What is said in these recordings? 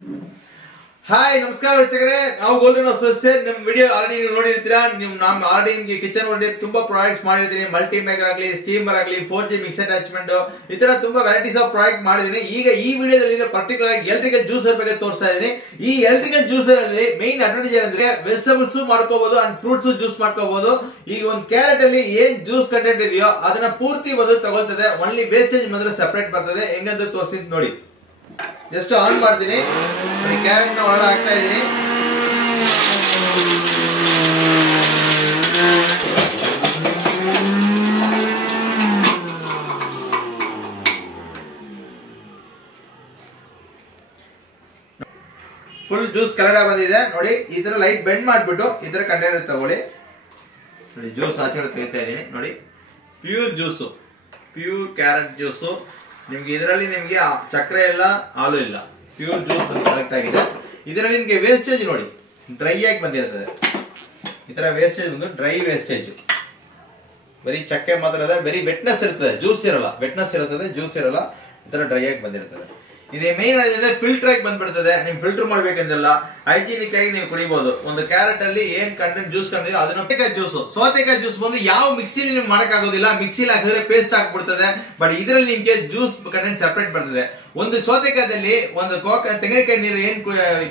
Hi ನಮಸ್ಕಾರ ವೀಕ್ಷಕರೇ, ನಾವು ಗೋಲ್ಡನ್ ಅಸೋಸಿಯೇಟ್. ನಿಮ್ಮ ವಿಡಿಯೋ ಆಲ್ರೆಡಿ ನೀವು ನೋಡಿರ್ತೀರಾ. ನಾನು ಆಲ್ರೆಡಿ ನಿಮಗೆ ಕಿಚನ್ ಒಳಗೆ ತುಂಬಾ ಪ್ರಾಡಕ್ಟ್ಸ್ ಮಾಡಿರ್ತೀನಿ. ಮಲ್ಟಿ ಮೇಕರ್ ಆಗಲಿ, ಸ್ಟೀಮರ್ ಆಗಲಿ, 4G ಮಿಕ್ಸ್ ಅಟ್ಯಾಚ್ಮೆಂಟ್, ಈ ತರ ತುಂಬಾ ವೆರೈಟೀಸ್ ಆಫ್ ಪ್ರಾಡಕ್ಟ್ ಮಾಡಿದ್ದೀನಿ. ಈಗ ಈ ವಿಡಿಯೋದಲ್ಲಿ ಪರ್ಟಿಕ್ಯುಲರ್ ಆಗಿ ಎಲೆಕ್ಟ್ರಿಕಲ್ ಜ್ಯೂಸರ್ ಬಗ್ಗೆ ತೋರಿಸ್ತಾ ಇದ್ದೀನಿ. ಈ ಎಲೆಕ್ಟ್ರಿಕಲ್ ಜ್ಯೂಸರ್ ಅಲ್ಲಿ ಮೇನ್ ಅಡ್ವಾಂಟೇಜ್ ಏನಂದ್ರೆ ವೆಜಿಟೇಬಲ್ಸ್ ಮಾಡ್ಕೋಬಹುದು ಅಂಡ್ ಫ್ರೂಟ್ಸ್ ಜ್ಯೂಸ್ ಮಾಡ್ಕೋಬಹುದು. ಈಗ ಒಂದು ಕ್ಯಾರೆಟ್ ಅಲ್ಲಿ ಏನ್ ಜ್ಯೂಸ್ ಕಂಟೆಂಟ್ ಇದೆಯೋ ಅದನ್ನ ಪೂರ್ತಿ ಬಂದು ತಗೊಳ್ತದೆ. ಒನ್ಲಿ ವೇಸ್ಟೇಜ್ ಮಾತ್ರ ಸೆಪರೇಟ್ ಬರ್ತದೆ. ಹೆಂಗಂತ ತೋರಿಸ್ತೀನಿ ನೋಡಿ. ಜಸ್ಟ್ ಆನ್ ಮಾಡ್ತೀನಿ. ಕ್ಯಾರೆಟ್ ನ ಹೊರಗಡೆ ಹಾಕ್ತಾ ಇದ್ದೀನಿ. ಫುಲ್ ಜ್ಯೂಸ್ ಕಲರ್ ಬಂದಿದೆ ನೋಡಿ. ಈ ತರ ಲೈಟ್ ಬೆಂಡ್ ಮಾಡ್ಬಿಟ್ಟು ಈ ತರ ಕಂಟೈನರ್ ತಗೊಳ್ಳಿ ನೋಡಿ. ಜ್ಯೂಸ್ ಆಚೆ ತೆಗಿತಾ ಇದ್ದೀನಿ ನೋಡಿ. Pure juice, pure carrot juice. ನಿಮ್ಗೆ ಇದರಲ್ಲಿ ನಿಮ್ಗೆ ಚಕ್ರೆ ಇಲ್ಲ, ಹಾಲು ಇಲ್ಲ, ಪ್ಯೂರ್ ಜ್ಯೂಸ್ ಕರೆಕ್ಟ್ ಆಗಿದೆ. ಇದರಲ್ಲಿ ನಿಮ್ಗೆ ವೇಸ್ಟೇಜ್ ನೋಡಿ ಡ್ರೈ ಆಗಿ ಬಂದಿರ್ತದೆ. ಈ ತರ ವೇಸ್ಟೇಜ್ ಬಂದು ಡ್ರೈ ವೇಸ್ಟೇಜ್, ಬರೀ ಚಕ್ಕೆ ಮಾತ್ರ ಇದೆ. ಬರೀ ವೆಟ್ನೆಸ್ ಇರ್ತದೆ, ಜ್ಯೂಸ್ ಇರಲ್ಲ. ವೆಟ್ನೆಸ್ ಇರ್ತದೆ, ಜ್ಯೂಸ್ ಇರಲ್ಲ. ಈ ತರ ಡ್ರೈ ಆಗಿ ಬಂದಿರ್ತದೆ. ಇದೇ ಮೇನ್ ಆಗಿದೆ ಫಿಲ್ಟರ್ ಆಗಿ ಬಂದ್ಬಿಡ್ತದೆ. ನೀವು ಫಿಲ್ಟರ್ ಮಾಡ್ಬೇಕಂತಿಲ್ಲ, ಹೈಜಿನಿಕ್ ಆಗಿ ನೀವು ಕುಡಿಬಹುದು. ಒಂದು ಕ್ಯಾರೆಟ್ ಅಲ್ಲಿ ಏನ್ ಕಂಟೆಂಟ್ ಜ್ಯೂಸ್ ಕಂಡಿದೆ ಅದನ್ನ ಸೌತೆಕಾಯಿ ಜ್ಯೂಸ್ ಬಂದು ಯಾವ ಮಿಕ್ಸಿಲಿ ನೀವು ಮಾಡಕ್ ಆಗೋದಿಲ್ಲ. ಮಿಕ್ಸಿಲಿ ಹಾಕಿದ್ರೆ ಪೇಸ್ಟ್ ಆಗ್ಬಿಡ್ತದೆ. ಬಟ್ ಇದರಲ್ಲಿ ನಿಮ್ಗೆ ಜ್ಯೂಸ್ ಕಂಟೆಂಟ್ ಸೆಪರೇಟ್ ಬರ್ತದೆ. ಒಂದು ಸೌತೆಕಾಯಲ್ಲಿ ಒಂದು ತೆಂಗಿನಕಾಯಿ ನೀರು ಏನ್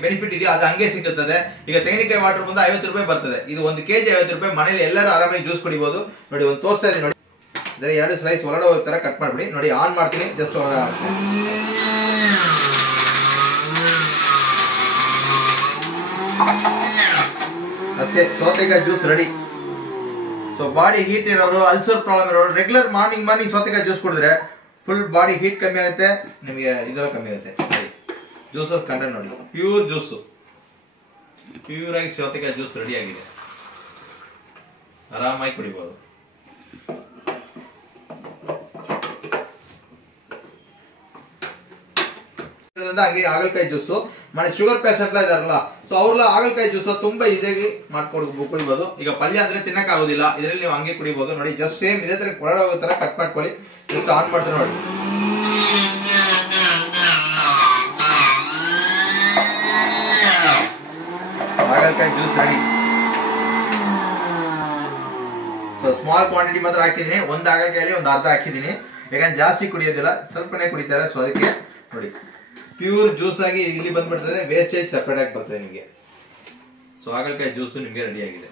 ಬೆನಿಫಿಟ್ ಇದೆಯೋ ಅದು ಹಂಗೆ ಸಿಗುತ್ತದೆ. ಈಗ ತೆಂಗಿನಕಾಯಿ ವಾಟರ್ ಬಂದು 50 ರೂಪಾಯಿ ಬರ್ತದೆ. ಇದು 1 kg 50 ರೂಪಾಯಿ. ಮನೇಲಿ ಎಲ್ಲರೂ ಆರಾಮಾಗಿ ಜ್ಯೂಸ್ ಕುಡಿಬಹುದು ನೋಡಿ. ಒಂದು ತೋರಿಸ್ತಾ ಇದೀನಿ ನೋಡಿ. ಇದರ 2 ಸ್ಲೈಸ್ ಹೊರಗಡೆ ಹೋಗೋ ತರ ಕಟ್ ಮಾಡ್ಬಿಡಿ ನೋಡಿ. ಆನ್ ಮಾಡ್ತೀನಿ, ಜಸ್ಟ್ ಹೊರಗಡೆ ಹಾಕ್ತೀನಿ ಅಷ್ಟೇ. ಸೌತೆಕಾಯಿ juice ready. So body heat ಇರೋರು, ಅಲ್ಸರ್ ಪ್ರಾಬ್ಲಮ್ ಇರೋರು ರೆಗ್ಯುಲರ್ ಮಾರ್ನಿಂಗ್ ಸೌತೆಕಾಯಿ ಜ್ಯೂಸ್ ಕುಡಿದ್ರೆ ಫುಲ್ ಬಾಡಿ ಹೀಟ್ ಕಮ್ಮಿ ಆಗುತ್ತೆ, ನಿಮಗೆ ಇದೆಲ್ಲ ಕಮ್ಮಿ ಆಗುತ್ತೆ. ಜ್ಯೂಸಸ್ ಕಂಟೆಂಟ್ ನೋಡಿ. ಪ್ಯೂರ್ ಜ್ಯೂಸು, ಪ್ಯೂರ್ ಆಗಿ ಸೌತೆಕಾಯಿ ಜ್ಯೂಸ್ ರೆಡಿ ಆಗಿದೆ. ಆರಾಮಾಗಿ ಕುಡಿಬಹುದು. ಹಾಗೆ ಹಾಗಲಕಾಯಿ ಜ್ಯೂಸು, ಮನೆ ಶುಗರ್ ಪೇಷಂಟ್ ಇದಾರಲ್ಲ, ಸೊ ಅವ್ರೆಲ್ಲ ಹಾಗಲಕಾಯಿ ಜ್ಯೂಸ್ ತುಂಬಾ ಈಸಿಯಾಗಿ ಮಾಡ್ಕೊಂಡು ಕುಡಿಬಹುದು. ಈಗ ಪಲ್ಯ ಅಂದ್ರೆ ತಿನ್ನಕ್ ಆಗೋದಿಲ್ಲ, ಇದರಲ್ಲಿ ನೀವು ಹಂಗೆ ಕುಡಿಬಹುದು ನೋಡಿ. ಜಸ್ಟ್ ಸೇಮ್ ಇದೇ ತರ ಹೊರಗಡೆ ಹೋಗೋ ತರ ಕಟ್ ಮಾಡ್ಕೊಳ್ಳಿ. ಜಸ್ಟ್ ಆನ್ ಮಾಡ್ತಾರೆ ನೋಡಿ. ಹಾಗಲಕಾಯಿ juice ready. So small quantity ಮಾತ್ರ ಹಾಕಿದೀನಿ. ಒಂದು ಹಾಗಲಕಾಯಲ್ಲಿ ಒಂದು ಅರ್ಧ ಹಾಕಿದೀನಿ. ಯಾಕಂದ್ರೆ ಜಾಸ್ತಿ ಕುಡಿಯೋದಿಲ್ಲ, ಸ್ವಲ್ಪನೇ ಕುಡಿತಾರೆ. ಸೊ ಅದಕ್ಕೆ ನೋಡಿ ಪ್ಯೂರ್ ಜ್ಯೂಸ್ ಆಗಿ ಇಲ್ಲಿ ಬಂದ್ಬಿಡ್ತದೆ. ವೇಸ್ಟೇಜ್ ಸೆಪರೇಟ್ ಆಗಿ ಬರ್ತದೆ ನಿಮಗೆ. ಸೊ ಹಾಗಲಕಾಯಿ ಜ್ಯೂಸ್ ನಿಮ್ಗೆ ರೆಡಿ ಆಗಿದೆ.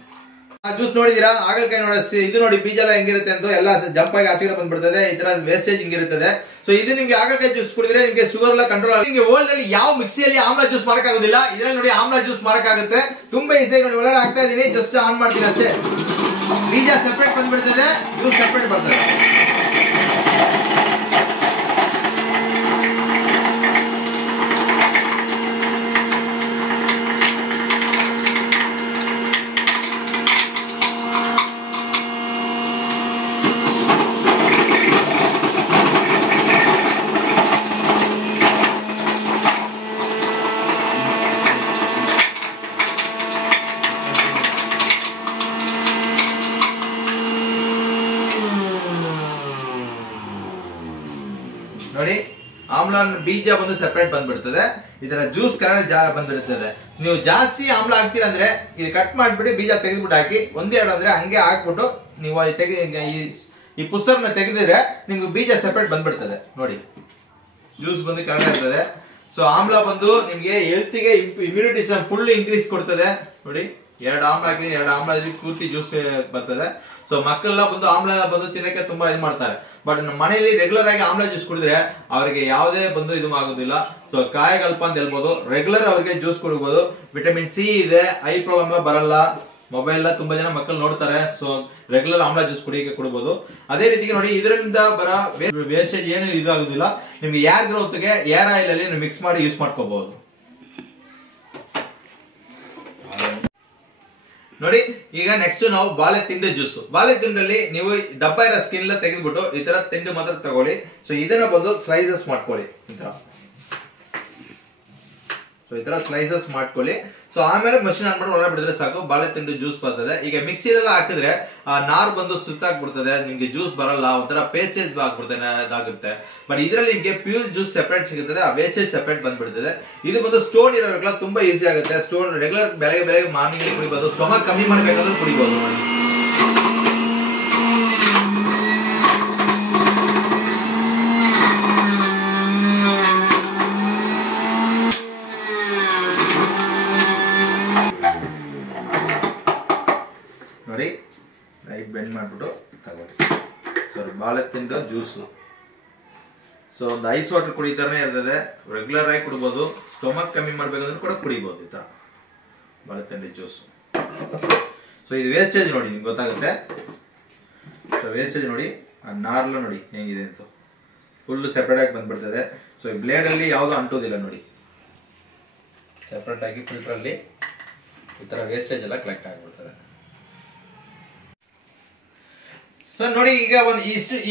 ಆ ಜ್ಯೂಸ್ ನೋಡಿದೀರಾ? ಹಾಗಲಕಾಯಿ ನೋಡಿ, ಇದು ನೋಡಿ ಬೀಜ ಎಲ್ಲ ಹೆಂಗಿರುತ್ತೆ ಅಂತ ಎಲ್ಲ ಜಂಪ್ ಆಗಿ ಆಚೆ ಬಂದ್ಬಿಡ್ತದೆ. ಈ ತರ ವೇಸ್ಟೇಜ್ ಹಿಂಗಿರುತ್ತದೆ. ಸೊ ಇದು ನಿಮ್ಗೆ ಹಾಗಲಕಾಯಿ ಜ್ಯೂಸ್ ಕುಡಿದ್ರೆ ನಿಮ್ಗೆ ಶುಗರ್ ಎಲ್ಲ ಕಂಟ್ರೋಲ್ ಆಗುತ್ತೆ. ನಿಮ್ಗೆ ಓಲ್ಡ್ ಅಲ್ಲಿ ಯಾವ ಮಿಕ್ಸಿಯಲ್ಲಿ ಆಮ್ಲ ಜ್ಯೂಸ್ ಮಾಡಕ್ಕಾಗೋದಿಲ್ಲ, ಇದರಲ್ಲಿ ನೋಡಿ ಆಮ್ಲ ಜ್ಯೂಸ್ ಮಾಡಕ್ಕಾಗುತ್ತೆ. ತುಂಬಾ ಈಸಿ ನೋಡಿ. ಒಳಗಡೆ ಹಾಕ್ತಾ ಇದೀನಿ, ಜಸ್ಟ್ ಆನ್ ಮಾಡ್ತೀನಿ ಅಷ್ಟೇ. ಬೀಜ ಸೆಪರೇಟ್ ಬಂದ್ಬಿಡ್ತದೆ, ಜ್ಯೂಸ್ ಸೆಪರೇಟ್ ಬರ್ತದೆ. ನೋಡಿ ಆಮ್ಲ ಬೀಜ ಬಂದು ಸೆಪರೇಟ್ ಬಂದ್ಬಿಡ್ತದೆ. ಇದರ ಜ್ಯೂಸ್ ಕಲರ್ ಬಂದ್ಬಿಡ್ತದೆ. ನೀವು ಜಾಸ್ತಿ ಆಮ್ಲ ಹಾಕ್ತೀರ ಅಂದ್ರೆ ಇದು ಕಟ್ ಮಾಡ್ಬಿಟ್ಟು ಬೀಜ ತೆಗೆದ್ಬಿಟ್ಟು ಹಾಕಿ, 1-2 ಅಂದ್ರೆ ಹಂಗೆ ಹಾಕ್ಬಿಟ್ಟು ನೀವು ಈ ಪುಸ್ತಕನ ತೆಗೆದಿದ್ರೆ ನಿಮ್ಗೆ ಬೀಜ ಸೆಪರೇಟ್ ಬಂದ್ಬಿಡ್ತದೆ ನೋಡಿ. ಜ್ಯೂಸ್ ಬಂದು ಕಲರ್ ಇರ್ತದೆ. ಸೊ ಆಮ್ಲ ಬಂದು ನಿಮ್ಗೆ ಹೆಲ್ತ್ಗೆ ಇಮ್ಯುನಿಟಿ ಸಿಸ್ಟಮ್ ಫುಲ್ ಇನ್ಕ್ರೀಸ್ ಕೊಡ್ತದೆ ನೋಡಿ. 2 ಆಮ್ಲ ಹಾಕಿದೀನಿ, 2 ಆಮ್ಲ ಪೂರ್ತಿ ಜ್ಯೂಸ್ ಬರ್ತದೆ. ಸೊ ಮಕ್ಕಳೆಲ್ಲ ಬಂದು ಆಮ್ಲ ಬಂದು ತಿನ್ನಕ್ಕೆ ತುಂಬಾ ಇದು ಮಾಡ್ತಾರೆ. ಬಟ್ ನಮ್ಮ ಮನೆಯಲ್ಲಿ ರೆಗ್ಯುಲರ್ ಆಗಿ ಆಮ್ಲ ಜ್ಯೂಸ್ ಕುಡಿದ್ರೆ ಅವರಿಗೆ ಯಾವುದೇ ಬಂದು ಇದು ಆಗೋದಿಲ್ಲ. ಸೊ ಕಾಯಕಲ್ಪ ಅಂತ ಹೇಳ್ಬೋದು. ರೆಗ್ಯುಲರ್ ಅವರಿಗೆ ಜ್ಯೂಸ್ ಕುಡಿಬಹುದು. ವಿಟಮಿನ್ ಸಿ ಇದೆ, ಐ ಪ್ರಾಬ್ಲಮ್ ಎಲ್ಲ ಬರಲ್ಲ. ಮೊಬೈಲ್ ಎಲ್ಲ ತುಂಬಾ ಜನ ಮಕ್ಕಳು ನೋಡ್ತಾರೆ. ಸೊ ರೆಗ್ಯುಲರ್ ಆಮ್ಲ ಜ್ಯೂಸ್ ಕುಡಿಬಹುದು. ಅದೇ ರೀತಿ ನೋಡಿ, ಇದರಿಂದ ಬರೋ ವೇಸ್ಟೇಜ್ ಏನು ಇದು ಆಗುದಿಲ್ಲ. ನಿಮ್ಗೆ ಏರ್ ಗ್ರೋತ್ಗೆ ಏರ್ ಆಯಿಲ್ ಅಲ್ಲಿ ಮಿಕ್ಸ್ ಮಾಡಿ ಯೂಸ್ ಮಾಡ್ಕೋಬಹುದು ನೋಡಿ. ಈಗ ನೆಕ್ಸ್ಟ್ ನಾವು ಬಾಳೆ ತಿಂಡು ಜ್ಯೂಸ್. ಬಾಳೆ ತಿಂಡಲ್ಲಿ ನೀವು ದಪ್ಪ ಇರೋ ಸ್ಕಿನ್ ಎಲ್ಲ ತೆಗೆದ್ಬಿಟ್ಟು ಈ ತರ ತಿಂಡು ಮಾತ್ರ ತಗೊಳ್ಳಿ. ಸೊ ಇದನ್ನ ಬಂದು ಸ್ಲೈಸಸ್ ಮಾಡ್ಕೊಳ್ಳಿ ಈ ತರ. ಸೊ ಈ ತರ ಸ್ಲೈಸಸ್ ಮಾಡ್ಕೊಳ್ಳಿ. ಸೊ ಆಮೇಲೆ ಮಷಿನ್ ಆನ್ ಮಾಡಿ ಒಳಗೆ ಬಿಡಿದ್ರೆ ಸಾಕು, ಬಾಳೆತಿಂಡು ಜ್ಯೂಸ್ ಬರ್ತದೆ. ಈಗ ಮಿಕ್ಸಿಲೆಲ್ಲ ಹಾಕಿದ್ರೆ ಆ ನಾರ್ ಬಂದು ಸುತ್ತಾಗ್ಬಿಡ್ತದೆ, ನಿಮ್ಗೆ ಜ್ಯೂಸ್ ಬರಲ್ಲ, ಒಂಥರ ಪೇಸ್ಟೇಜ್ ಆಗ್ಬಿಡ್ತದೆ, ಇದಾಗುತ್ತೆ. ಬಟ್ ಇದರಲ್ಲಿ ನಿಮ್ಗೆ ಪ್ಯೂರ್ ಜ್ಯೂಸ್ ಸೆಪರೇಟ್ ಸಿಗುತ್ತದೆ, ಆ ವೇಸ್ಟೇಜ್ ಸೆಪರೇಟ್ ಬಂದ್ಬಿಡ್ತದೆ. ಇದು ಬಂದು ಸ್ಟೋನ್ ಇರೋರ್ಗೆಲ್ಲ ತುಂಬಾ ಈಸಿ ಆಗುತ್ತೆ. ಸ್ಟೋನ್ ರೆಗ್ಯುಲರ್ ಬೆಳಗ್ಗೆ ಮಾರ್ನಿಂಗ್ ಕುಡಿಬಹುದು, ಸ್ಟೊಮಕ್ ಕಮ್ಮಿ ಮಾಡ್ಬೇಕಾದ್ರೂ ಕುಡಿಬಹುದು. ನೋಡಿ ಲೈಟ್ ಬೆಂಡ್ ಮಾಡ್ಬಿಟ್ಟು ತಗೊಳ್ಳಿ. ಸೊ ಬಾಳೆತಿಂಡು ಜ್ಯೂಸು. ಸೊ ಒಂದು ಐಸ್ ವಾಟರ್ ಕುಡಿತಾನೆ ಇರ್ತದೆ, ರೆಗ್ಯುಲರ್ ಆಗಿ ಕುಡಿಬಹುದು. ಸ್ಟೊಮಕ್ ಕಮ್ಮಿ ಮಾಡ್ಬೇಕಂದ್ರೆ ಕೂಡ ಕುಡಿಬಹುದು ಈ ತರ ಬಾಳೆತಿಂಡು ಜ್ಯೂಸ್. ಸೊ ಇದು ವೇಸ್ಟೇಜ್ ನೋಡಿ ನಿಮ್ಗೆ ಗೊತ್ತಾಗುತ್ತೆ. ಸೊ ವೇಸ್ಟೇಜ್ ನೋಡಿ, ಆ ನಾರ್ಲ ನೋಡಿ ಹೆಂಗಿದೆ ಅಂತ ಫುಲ್ ಸೆಪರೇಟ್ ಆಗಿ ಬಂದ್ಬಿಡ್ತದೆ. ಸೊ ಈ ಬ್ಲೇಡ್ ಅಲ್ಲಿ ಯಾವುದು ಅಂಟೋದಿಲ್ಲ ನೋಡಿ, ಸೆಪರೇಟ್ ಆಗಿ ಫಿಲ್ಟರ್ ಅಲ್ಲಿ ಈ ತರ ವೇಸ್ಟೇಜ್ ಎಲ್ಲ ಕಲೆಕ್ಟ್ ಆಗಿಬಿಡ್ತದೆ. ಸೊ ನೋಡಿ ಈಗ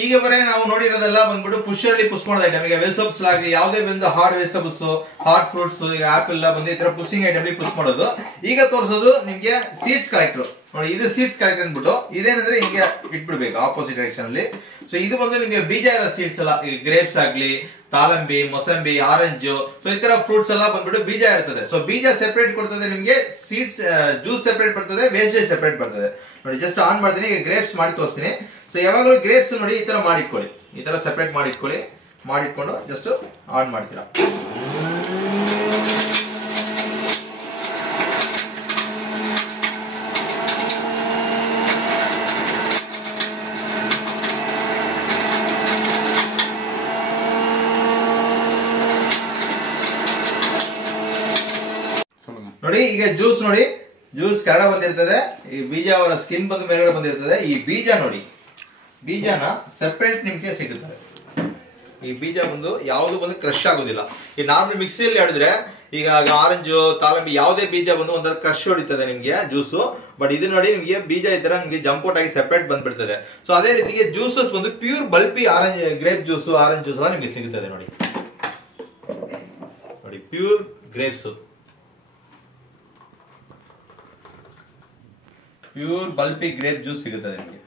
ಈಗವರೆಗೆ ನಾವು ನೋಡಿರೋದೆಲ್ಲ ಬಂದ್ಬಿಟ್ಟು ಪುಷರಲ್ಲಿ ಪುಷ್ ಮಾಡೋದು ಐಟಮ್. ಈಗ ವೆಜಿಟಬಲ್ಸ್ ಆಗಲಿ ಯಾವುದೇ ಬಂದು ಹಾರ್ಡ್ ವೆಜಿಟಬಲ್ಸ್, ಹಾರ್ಡ್ ಫ್ರೂಟ್ಸ್, ಈಗ ಆಪಲ್ ಬಂದು ಈ ತರ ಪುಷಿಂಗ್ ಐಟಮ್ ಪುಷ್ ಮಾಡೋದು. ಈಗ ತೋರಿಸೋದು ನಿಮ್ಗೆ ಸೀಡ್ಸ್ ಕಲೆಕ್ಟರ್ ನೋಡಿ. ಇದು ಸೀಡ್ಸ್ ಕಲೆಕ್ಟರ್ ಅಂದ್ಬಿಟ್ಟು ಇದೇನಂದ್ರೆ ಹಿಂಗೆ ಇಟ್ಬಿಡ್ಬೇಕು ಆಪೋಸಿಟ್ ಡೈರೆಕ್ಷನ್ ಅಲ್ಲಿ. ಸೊ ಇದು ಬಂದು ನಿಮ್ಗೆ ಬೀಜ ಇರೋ ಸೀಡ್ಸ್ ಎಲ್ಲ, ಈಗ ಗ್ರೇಪ್ಸ್ ಆಗ್ಲಿ, ತಾಲಂಬಿ, ಮೊಸಂಬಿ, ಆರೆಂಜ್, ಸೊ ಈ ತರ ಫ್ರೂಟ್ಸ್ ಎಲ್ಲ ಬಂದ್ಬಿಟ್ಟು ಬೀಜ ಇರ್ತದೆ. ಸೊ ಬೀಜ ಸೆಪರೇಟ್ ಕೊಡ್ತದೆ ನಿಮ್ಗೆ, ಸೀಡ್ಸ್ ಜ್ಯೂಸ್ ಸೆಪರೇಟ್ ಬರ್ತದೆ, ವೇಸ್ಟೇಜ್ ಸೆಪರೇಟ್ ಬರ್ತದೆ. ನೋಡಿ ಜಸ್ಟ್ ಆನ್ ಮಾಡ್ತೀನಿ, ಈಗ ಗ್ರೇಪ್ಸ್ ಮಾಡಿ ತೋರಿಸ್ತೀನಿ. ಸೊ ಯಾವಾಗಲೂ ಗ್ರೇಪ್ಸ್ ನೋಡಿ ಈ ತರ ಮಾಡಿಟ್ಕೊಳ್ಳಿ, ಈ ತರ ಸೆಪರೇಟ್ ಮಾಡಿಟ್ಕೊಳ್ಳಿ. ಮಾಡಿಟ್ಕೊಂಡು ಜಸ್ಟ್ ಆನ್ ಮಾಡ್ತೀರಾ. ನೋಡಿ ಈಗ ಜ್ಯೂಸ್ ನೋಡಿ, ಜ್ಯೂಸ್ ಕೆಳಗಡೆ ಬಂದಿರ್ತದೆ, ಈ ಬೀಜ ಅವರ ಸ್ಕಿನ್ ಬಂದು ಮೇಲ್ಗಡೆ ಬಂದಿರ್ತದೆ. ಈ ಬೀಜ ನೋಡಿ, ಬೀಜನ ಸೆಪರೇಟ್ ನಿಮ್ಗೆ ಸಿಗುತ್ತದೆ. ಈ ಬೀಜ ಬಂದು ಯಾವುದು ಬಂದು ಕ್ರಶ್ ಆಗೋದಿಲ್ಲ. ಈ ನಾರ್ಮಲ್ ಮಿಕ್ಸಿಯಲ್ಲಿ ಆಡಿದ್ರೆ ಈಗ ಆರೆಂಜು, ತಾಲಂಬಿ ಯಾವುದೇ ಬೀಜ ಬಂದು ಒಂಥರ ಕ್ರಶ್ ಹೊಡಿತದೆ ನಿಮ್ಗೆ ಜ್ಯೂಸು. ಬಟ್ ಇದು ನೋಡಿ ನಿಮ್ಗೆ ಬೀಜ ಇತರ ನಿಮ್ಗೆ ಜಂಪೌಟ್ ಆಗಿ ಸೆಪರೇಟ್ ಬಂದ್ಬಿಡ್ತದೆ. ಸೊ ಅದೇ ರೀತಿಗೆ ಜ್ಯೂಸಸ್ ಬಂದು pure pulpy orange grape juice, orange juice ಎಲ್ಲ ನಿಮ್ಗೆ ಸಿಗುತ್ತದೆ. ನೋಡಿ ನೋಡಿ pure grapes, pure pulpy grape juice ಸಿಗುತ್ತದೆ ನಿಮಗೆ.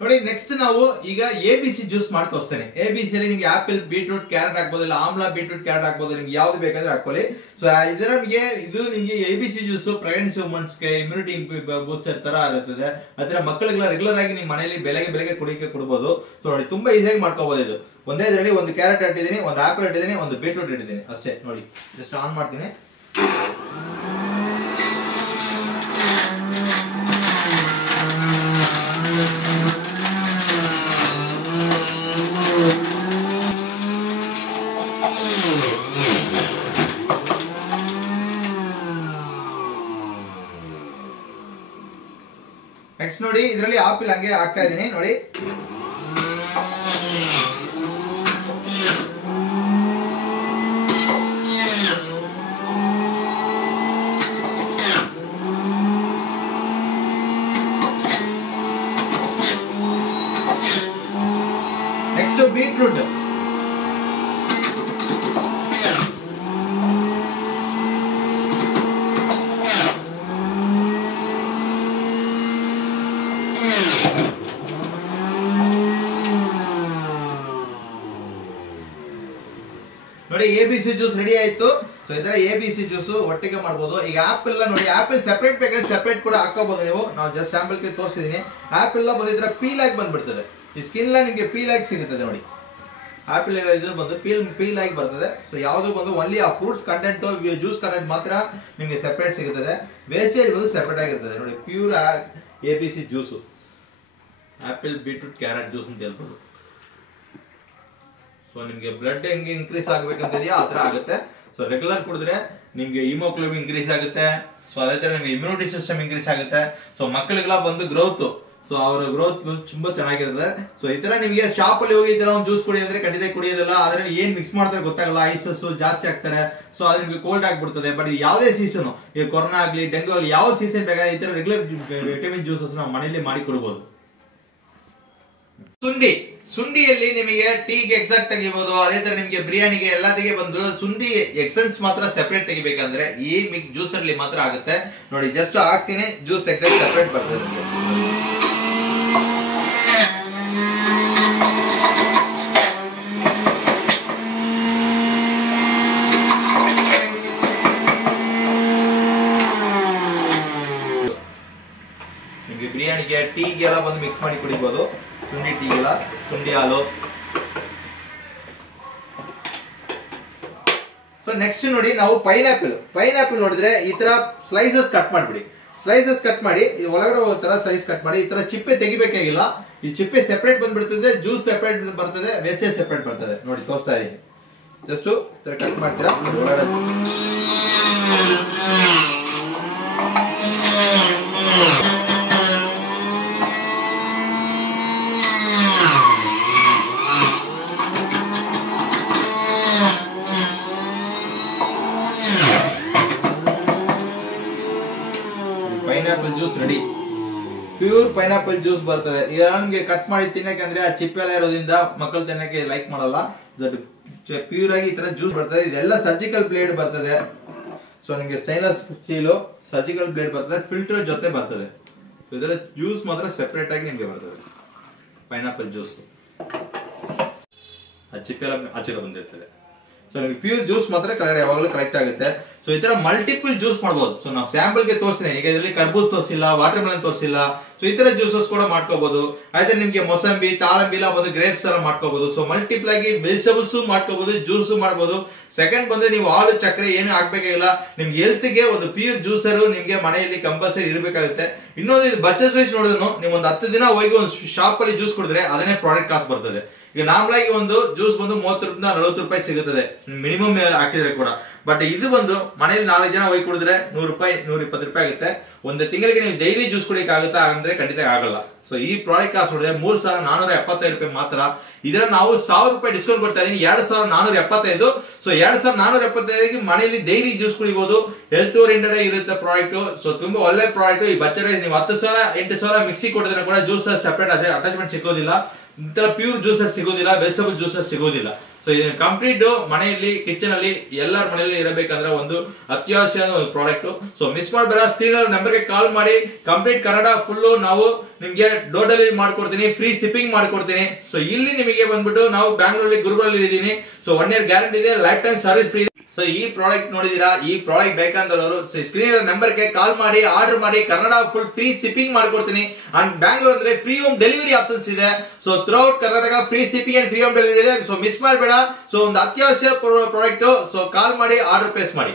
ನೋಡಿ ನೆಕ್ಸ್ಟ್ ನಾವು ಈಗ ABC ಜ್ಯೂಸ್ ಮಾಡಿ ತೋರಿಸ್ತೇನೆ. ABC ಅಲ್ಲಿ ನಿಮ್ಗೆ ಆಪಲ್, ಬೀಟ್ರೂಟ್, ಕ್ಯಾರೆಟ್ ಹಾಕ್ಬೋದು, ಇಲ್ಲ ಆಮ್ಲ, ಬೀಟ್ರೂಟ್, ಕ್ಯಾರೆಟ್ ಹಾಕ್ಬೋದು, ನಿಮ್ಗೆ ಯಾವ್ದು ಬೇಕಾದ್ರೆ ಹಾಕೊಳ್ಳಿ. ಸೊ ಇದರ ಇದು ನಿಮ್ಗೆ ABC ಜ್ಯೂಸ್ ಪ್ರೆಗ್ನೆನ್ಸಿ ವುಮನ್ಸ್ಗೆ ಇಮ್ಯುನಿಟಿ ಬೂಸ್ಟರ್ ತರ ಇರುತ್ತದೆ. ಅದರ ಮಕ್ಕಳಿಗೆಲ್ಲ ರೆಗ್ಯುಲರ್ ಆಗಿ ನಿಮ್ಮ ಮನೆಯಲ್ಲಿ ಬೆಳಗ್ಗೆ ಕುಡಿಯಕ್ಕೆ ಕೊಡಬಹುದು. ಸೊ ನೋಡಿ ತುಂಬಾ ಈಸಿಯಾಗಿ ಮಾಡ್ಕೋಬಹುದು. ಇದು ಒಂದೇ ಇದರಲ್ಲಿ ಒಂದು ಕ್ಯಾರೆಟ್ ಇಟ್ಟಿದ್ದೀನಿ, ಒಂದು ಆಪಲ್ ಇಟ್ಟಿದ್ದೀನಿ, ಒಂದು ಬೀಟ್ರೂಟ್ ಇಟ್ಟಿದ್ದೀನಿ ಅಷ್ಟೇ. ನೋಡಿ ಜಸ್ಟ್ ಆನ್ ಮಾಡ್ತೀನಿ. ನೆಕ್ಸ್ಟ್ ನೋಡಿ ಇದರಲ್ಲಿ ಆಪಲ್ ಹಂಗೆ ಹಾಕ್ತಾ ಇದೀನಿ ನೋಡಿ. ನೆಕ್ಸ್ಟ್ ಬೀಟ್ರೂಟ್, ನೋಡಿ ABC ಜ್ಯೂಸ್ ರೆಡಿ ಆಯ್ತು. ಸೊ ಇದರ ABC ಜ್ಯೂಸ್ ಒಟ್ಟಿಗೆ ಮಾಡಬಹುದು. ಈಗ ಆಪಲ್ ನೋಡಿ, ಆಪಲ್ ಸೆಪರೇಟ್ ಬೇಕಾದ್ರೆ ಸೆಪರೇಟ್ ಕೂಡ ಹಾಕೋಬಹುದು ನೀವು. ನಾವು ಜಸ್ಟ್ ಸ್ಯಾಂಪಲ್ ಗೆ ತೋರಿಸಿದೀನಿ. ಆಪಲ್ ಬಂದಿದ್ರೆ ಪೀಲ್ ಆಗಿ ಬಂದ್ಬಿಡ್ತದೆ, ಈ ಸ್ಕಿನ್ ನಿಮಗೆ ಪೀಲ್ ಆಗಿ ಸಿಗುತ್ತದೆ ನೋಡಿ. ಆಪಲ್ ಇದನ್ನು ಬಂದು ಪೀಲ್ ಆಗಿ ಬರ್ತದೆ. ಸೊ ಯಾವುದು ಬಂದು ಓನ್ಲಿ ಆ ಫ್ರೂಟ್ಸ್ ಕಂಟೆಂಟ್, ಜ್ಯೂಸ್ ಕಂಟೆಂಟ್ ಮಾತ್ರ ನಿಮಗೆ ಸೆಪರೇಟ್ ಸಿಗುತ್ತದೆ. ವೇಸ್ಟೇಜ್ ಬಂದು ಸೆಪರೇಟ್ ಆಗಿರ್ತದೆ. ನೋಡಿ pure ABC juice, apple, beetroot, carrot juice ಅಂತ ಹೇಳ್ಬೋದು. ಸೊ ನಿಮ್ಗೆ ಬ್ಲಡ್ ಹೆಂಗೆ ಇನ್ಕ್ರೀಸ್ ಆಗ್ಬೇಕಂತಿದೆಯಾ ಆ ತರ ಆಗುತ್ತೆ. ಸೊ ರೆಗ್ಯುಲರ್ ಕುಡಿದ್ರೆ ನಿಮ್ಗೆ ಹಿಮೋಗ್ಲೋಬಿನ್ ಇನ್ಕ್ರೀಸ್ ಆಗುತ್ತೆ. ಸೊ ಅದೇ ತರ ನಿಮ್ಗೆ ಇಮ್ಯುನಿಟಿ ಸಿಸ್ಟಮ್ ಇನ್ಕ್ರೀಸ್ ಆಗುತ್ತೆ. ಸೊ ಮಕ್ಕಳಿಗೆಲ್ಲ ಬಂದು ಗ್ರೋತ್, ಸೊ ಅವರ ಗ್ರೋತ್ ತುಂಬಾ ಚೆನ್ನಾಗಿರುತ್ತೆ. ಸೊ ಈ ತರ ನಿಮಗೆ ಶಾಪ್ ಅಲ್ಲಿ ಹೋಗಿ ಈ ತರ ಒಂದು ಜ್ಯೂಸ್ ಕುಡಿ ಅಂದ್ರೆ ಖಂಡಿತ ಕುಡಿಯೋದಿಲ್ಲ. ಅದ್ರಲ್ಲಿ ಏನ್ ಮಿಕ್ಸ್ ಮಾಡ್ತಾರೆ ಗೊತ್ತಾಗಲ್ಲ, ಐಸಸ್ ಜಾಸ್ತಿ ಆಗ್ತಾರೆ. ಸೊ ಅದ್ರ ನಿಮ್ಗೆ ಕೋಲ್ಡ್ ಆಗ್ಬಿಡ್ತದೆ. ಬಟ್ ಯಾವುದೇ ಸೀಸನ್, ಈಗ ಕೊರೋನಾ ಆಗ್ಲಿ, ಡೆಂಗು ಆಗ್ಲಿ, ಯಾವ ಸೀಸನ್ ಬೇಕಾದ್ರೆ ಈ ತರ ರೆಗ್ಯುಲರ್ ವಿಟಮಿನ್ ಜ್ಯೂಸಸ್ ನಾವು ಮನೆಯಲ್ಲಿ ಮಾಡಿ ಕೊಡಬಹುದು. ಸುಂಡಿಯಲ್ಲಿ ನಿಮಗೆ ಟೀಗೆ ಎಕ್ಸಾಕ್ಟ್ ತೆಗಿಬಹುದು, ಅದೇ ತರ ನಿಮಗೆ ಬಿರಿಯಾನಿಗೆ ಎಲ್ಲದಿಗೆ ಬಂದು ಸುಂಡಿ ಎಕ್ಸೆನ್ಸ್ ಮಾತ್ರ ಸೆಪರೇಟ್ ತೆಗಿಬೇಕಂದ್ರೆ ಈ ಜ್ಯೂಸ್ ಅಲ್ಲಿ ಮಾತ್ರ ಆಗುತ್ತೆ ನೋಡಿ. ಜಸ್ಟ್ ಹಾಕ್ತೀನಿ, ಜ್ಯೂಸ್ ಎಕ್ಸೆನ್ಸ್ ಸೆಪರೇಟ್ ಬರ್ತದೆ. ನಿಮಗೆ ಬಿರಿಯಾನಿಗೆ ಟೀಗೆಲ್ಲ ಬಂದು ಮಿಕ್ಸ್ ಮಾಡಿ ಕುಡಿಬಹುದು. ಶುಂಠಿ ಟೀಗೆಲ್ಲ, ಶುಂಠಿ ಹಾಲು. ಸೊ ನೆಕ್ಸ್ಟ್ ನೋಡಿ, ನಾವು ಪೈನಾಪಲ್ ನೋಡಿದ್ರೆ ಈ ತರ ಸ್ಲೈಸಸ್ ಕಟ್ ಮಾಡ್ಬಿಡಿ. ಸ್ಲೈಸಸ್ ಕಟ್ ಮಾಡಿ ಇದು ಒಳಗಡೆ ಹೋಗೋ ತರ ಸ್ಲೈಸ್ ಕಟ್ ಮಾಡಿ. ಈ ತರ ಚಿಪ್ಪೆ ತೆಗಿಬೇಕಾಗಿಲ್ಲ, ಈ ಚಿಪ್ಪೆ ಸೆಪರೇಟ್ ಬಂದ್ಬಿಡ್ತದೆ, ಜ್ಯೂಸ್ ಸೆಪರೇಟ್ ಬರ್ತದೆ, ವೇಸ್ಟೇಜ್ ಸೆಪರೇಟ್ ಬರ್ತದೆ. ನೋಡಿ ತೋರಿಸ್ತಾ ಇದೀನಿ. ಜಸ್ಟ್ ಈ ತರ ಕಟ್ ಮಾಡ್ತೀರಾ. ಒಳಗಡೆ pineapple juice ready. Pure pineapple juice ಬರ್ತದೆ. ಈಗ ನಮ್ಗೆ ಕಟ್ ಮಾಡಿ ತಿನ್ನಕ್ಕೆ ಆ ಚಿಪ್ಪೆ ಎಲ್ಲ ಇರೋದ್ರಿಂದ ಮಕ್ಕಳು ತಿನ್ನಕ್ಕೆ ಲೈಕ್ ಮಾಡಲ್ಲ. ಪ್ಯೂರ್ ಆಗಿ ಈ ತರ ಜ್ಯೂಸ್ ಬರ್ತದೆ. ಇದೆಲ್ಲ ಸರ್ಜಿಕಲ್ ಬ್ಲೇಡ್ ಬರ್ತದೆ. ಸೊ ನಿಮ್ಗೆ ಸ್ಟೈನ್ಲೆಸ್ ಸ್ಟೀಲು ಸರ್ಜಿಕಲ್ ಬ್ಲೇಡ್ ಬರ್ತದೆ, ಫಿಲ್ಟರ್ ಜೊತೆ ಬರ್ತದೆ. ಇದರ ಜ್ಯೂಸ್ ಮಾತ್ರ ಸೆಪರೇಟ್ ಆಗಿ ನಿಮ್ಗೆ ಬರ್ತದೆ. ಪೈನಾಪಲ್ ಜ್ಯೂಸ್ ಆ ಚಿಪ್ಪೆ ಎಲ್ಲ ಆಚೆಗೆ ಬಂದಿರ್ತದೆ. ಸೊ ನಿಮ್ಗೆ ಪ್ಯೂರ್ ಜ್ಯೂಸ್ ಮಾತ್ರ ಕೆಳಗಡೆ ಯಾವಾಗಲೂ ಕರೆಕ್ಟ್ ಆಗುತ್ತೆ. ಸೊ ಈ ತರ ಮಲ್ಟಿಪಲ್ ಜ್ಯೂಸ್ ಮಾಡಬಹುದು. ಸೊ ನಾವು ಸ್ಯಾಂಪಲ್ ಗೆ ತೋರಿಸ್ತೀನಿ. ಈಗ ಇದರಲ್ಲಿ ಕರ್ಬೂಜ್ ತೋರಿಸಿಲ್ಲ, ವಾಟರ್ ಮೆಲನ್ ತೋರಿಸಿಲ್ಲ. ಸೊ ಈ ತರ ಜ್ಯೂಸಸ್ ಕೂಡ ಮಾಡ್ಕೋಬಹುದು. ಆಯ್ತಾ, ನಿಮ್ಗೆ ಮೊಸಂಬಿ, ತಾಳಂಬಿ ಎಲ್ಲ ಬಂದು ಗ್ರೇಪ್ಸ್ ಎಲ್ಲ ಮಾಡ್ಕೋಬಹುದು. ಸೊ ಮಲ್ಟಿಪಲ್ ಆಗಿ ವೆಜಿಟೇಬಲ್ಸ್ ಮಾಡ್ಕೋಬಹುದು, ಜ್ಯೂಸ್ ಮಾಡಬಹುದು. ಸೆಕೆಂಡ್ ಬಂದ್ರೆ ನೀವು ಹಾಲು ಚಕ್ರೆ ಏನು ಹಾಕ್ಬೇಕಾಗಿಲ್ಲ. ನಿಮ್ಗೆ ಹೆಲ್ತ್ ಗೆ ಒಂದು ಪ್ಯೂರ್ ಜ್ಯೂಸರ್ ನಿಮ್ಗೆ ಮನೆಯಲ್ಲಿ ಕಂಪಲ್ಸರಿ ಇರಬೇಕಾಗುತ್ತೆ. ಇನ್ನೊಂದು ಇದು ಬಚಸ್ ವೈಸ್ ನೋಡಿದ್ರು ನೀವು ಒಂದು 10 ದಿನ ಹೋಗಿ ಒಂದು ಶಾಪ್ ಅಲ್ಲಿ ಜ್ಯೂಸ್ ಕುಡಿದ್ರೆ ಅದನ್ನೇ ಪ್ರಾಡಕ್ಟ್ ಕಾಸ್ಟ್ ಬರ್ತದೆ. ಈಗ ನಾರ್ಮಲ್ ಆಗಿ ಒಂದು ಜ್ಯೂಸ್ ಬಂದು 30 ರಿಂದ 40 ರೂಪಾಯಿ ಸಿಗುತ್ತದೆ ಮಿನಿಮಮ್ ಹಾಕಿದ್ರೆ ಕೂಡ. ಬಟ್ ಇದು ಬಂದು ಮನೇಲಿ 4 ಜನ ಹೋಗಿ ಕುಡಿದ್ರೆ 100 ರೂಪಾಯಿ 120 ರೂಪಾಯಿ ಆಗುತ್ತೆ. ಒಂದು ತಿಂಗಳಿಗೆ ನೀವು ಡೈಲಿ ಜ್ಯೂಸ್ ಕುಡಿಯಕ್ಕೆ ಆಗುತ್ತಾ ಅಂದ್ರೆ ಖಂಡಿತ ಆಗಲ್ಲ. ಸೊ ಈ ಪ್ರಾಡಕ್ಟ್ ಕಾಸ್ಟ್ ನೋಡಿದ್ರೆ 3475 ರೂಪಾಯಿ ಮಾತ್ರ. ಇದರ ನಾವು 1000 ರೂಪಾಯಿ ಡಿಸ್ಕೌಂಟ್ ಕೊಡ್ತಾ ಇದೀನಿ, 2475. ಸೊ 2475 ಮನೆಯಲ್ಲಿ ಡೈಲಿ ಜ್ಯೂಸ್ ಕುಡಿಬಹುದು. ಹೆಲ್ತ್ ಓರಿಯೆಂಟೆಡ್ ಇರುತ್ತೆ ಪ್ರಾಡಕ್ಟ್. ಸೊ ತುಂಬಾ ಒಳ್ಳೆ ಪ್ರಾಡಕ್ಟ್. ಈ ಬಚ್ಚರೈಸ್ ನೀವು 10,000 8,000 ಮಿಕ್ಸಿ ಕೊಟ್ಟಿದ್ರೆ ಕೂಡ ಜ್ಯೂಸ್ ಸೆಪರೇಟ್ ಅಟ್ಯಾಚ್ಮೆಂಟ್ ಸಿಗೋದಿಲ್ಲ. ಇಂತರ ಪ್ಯೂರ್ ಜ್ಯೂಸರ್ ಸಿಗೋದಿಲ್ಲ, ವೆಜಿಟೇಬಲ್ ಜ್ಯೂಸರ್ ಸಿಗೋದಿಲ್ಲ. ಸೊ ಇದು ಕಂಪ್ಲೀಟ್ ಮನೆಯಲ್ಲಿ ಕಿಚನ್ ಅಲ್ಲಿ ಎಲ್ಲರ ಮನೆಯಲ್ಲಿ ಇರಬೇಕಂದ್ರೆ ಒಂದು ಅತ್ಯವಶ್ಯ ಒಂದು ಪ್ರಾಡಕ್ಟ್. ಸೊ ಮಿಸ್ ಮಾಡಬೇಡ. ಸ್ಕ್ರೀನ್ ನಂಬರ್ಗೆ ಕಾಲ್ ಮಾಡಿ. ಕಂಪ್ಲೀಟ್ ಕನ್ನಡ ಫುಲ್ ನಾವು ನಿಮ್ಗೆ ಡೋರ್ ಡೆಲಿವರಿ ಮಾಡ್ಕೊಡ್ತೀನಿ, ಫ್ರೀ ಶಿಪ್ಪಿಂಗ್ ಮಾಡ್ಕೊಡ್ತೀನಿ. ಸೊ ಇಲ್ಲಿ ನಿಮಗೆ ಬಂದ್ಬಿಟ್ಟು ನಾವು ಬ್ಯಾಂಗ್ಳೂರಲ್ಲಿ ಗುರುಗಳಲ್ಲಿ ಇದ್ದೀನಿ. ಸೊ 1 year ಗ್ಯಾರಂಟಿ ಇದೆ, life time service free. So ಈ ಪ್ರಾಡಕ್ಟ್ ನೋಡಿದೀರಾ, ಈ ಪ್ರಾಡಕ್ಟ್ ಬೇಕಂತವರು ಸ್ಕ್ರೀನ್ ನಂಬರ್ಗೆ ಕಾಲ್ ಮಾಡಿ, ಆರ್ಡರ್ ಮಾಡಿ. ಕನ್ನಡ ಫುಲ್ ಫ್ರೀ ಶಿಪ್ಪಿಂಗ್ ಮಾಡ್ಕೊಡ್ತೀನಿ. ಅಂಡ್ ಬ್ಯಾಂಗ್ಳೂರ್ ಅಂದ್ರೆ ಫ್ರೀ ಹೋಮ್ ಡೆಲಿವರಿ ಆಪ್ಷನ್ಸ್ ಇದೆ. So throughout Karnataka free shipping and free home delivery ಇದೆ. ಸೊ ಮಿಸ್ ಮಾಡಬೇಡ. ಸೊ ಒಂದು ಅತ್ಯವಶ್ಯ ಪ್ರಾಡಕ್ಟ್. ಸೊ ಕಾಲ್ ಮಾಡಿ, ಆರ್ಡರ್ ಪ್ಲೇಸ್ ಮಾಡಿ.